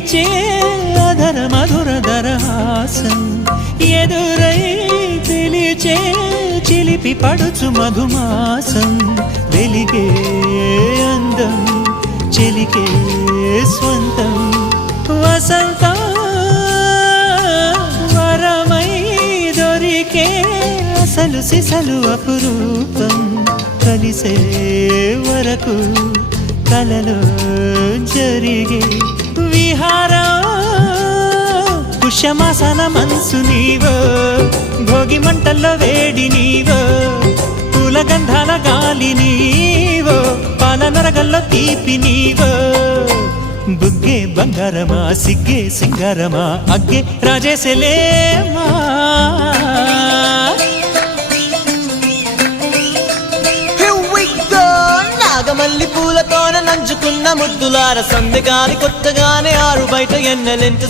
వీచే అధర మధుర దరహాసం ఎదురై పిలిచే చిలిపి పడుచు మధుమాసం వెలిగే అందం చెలికే స్వంతం వసంతం వరమై దొరికే అసలు సిసలు అపురూపం కలిసే వరకు కలలో జరిగే విహారం పుష్యమాసన మనసు నీవో భోగి మంటల్లో వేడి నీవో పూల గంధాల గాలి నీవో పాల నరగల్లో తీపి నీవో బుగ్గే బంగారమా సిగ్గే సింగారమా అగ్గే రాజేసెలేమా మల్లి పూలతోన నంచుకున్న ముద్దులార సందెగాని కొత్తగానే ఆరు బయట ఎన్నెలెంట